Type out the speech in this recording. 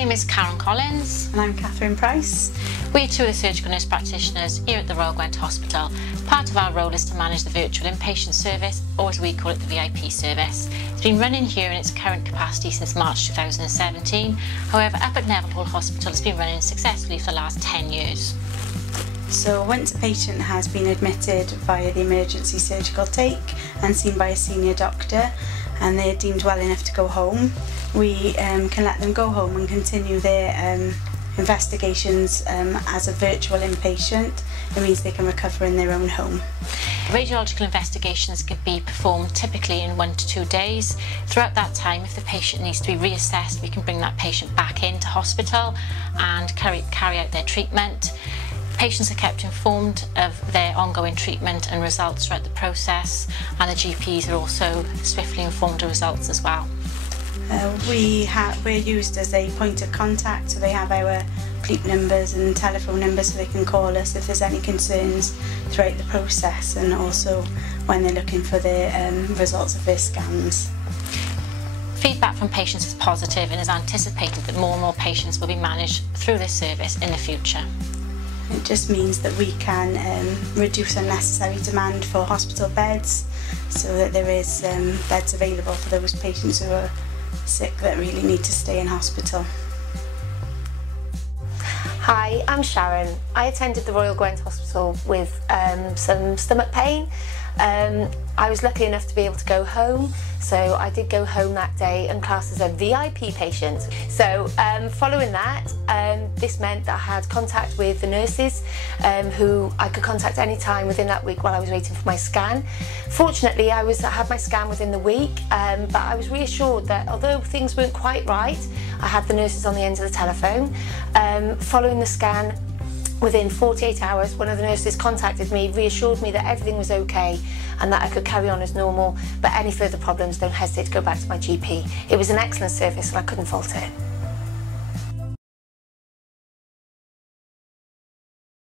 name is Karen Collins. And I'm Catherine Price. We're two of the surgical nurse practitioners here at the Royal Gwent Hospital. Part of our role is to manage the virtual inpatient service, or as we call it, the VIP service. It's been running here in its current capacity since March 2017. However, up at Neville Hall Hospital, it's been running successfully for the last 10 years. So once a patient has been admitted via the emergency surgical take and seen by a senior doctor, and they're deemed well enough to go home, we can let them go home and continue their investigations as a virtual inpatient. It means they can recover in their own home. Radiological investigations can be performed typically in 1 to 2 days. Throughout that time, if the patient needs to be reassessed, we can bring that patient back into hospital and carry out their treatment. Patients are kept informed of their ongoing treatment and results throughout the process, and the GPs are also swiftly informed of results as well. We're used as a point of contact, so they have our bleep numbers and telephone numbers so they can call us if there's any concerns throughout the process, and also when they're looking for the results of their scans. Feedback from patients is positive and is anticipated that more and more patients will be managed through this service in the future. It just means that we can reduce unnecessary demand for hospital beds, so that there is beds available for those patients who are sick that really need to stay in hospital. Hi, I'm Sharon. I attended the Royal Gwent Hospital with some stomach pain. I was lucky enough to be able to go home, so I did go home that day and classed as a VIP patient. So following that, this meant that I had contact with the nurses who I could contact any time within that week while I was waiting for my scan. Fortunately, I had my scan within the week, but I was reassured that although things weren't quite right, I had the nurses on the end of the telephone. Following the scan, within 48 hours, one of the nurses contacted me, reassured me that everything was okay and that I could carry on as normal, but any further problems, don't hesitate to go back to my GP. It was an excellent service and I couldn't fault it.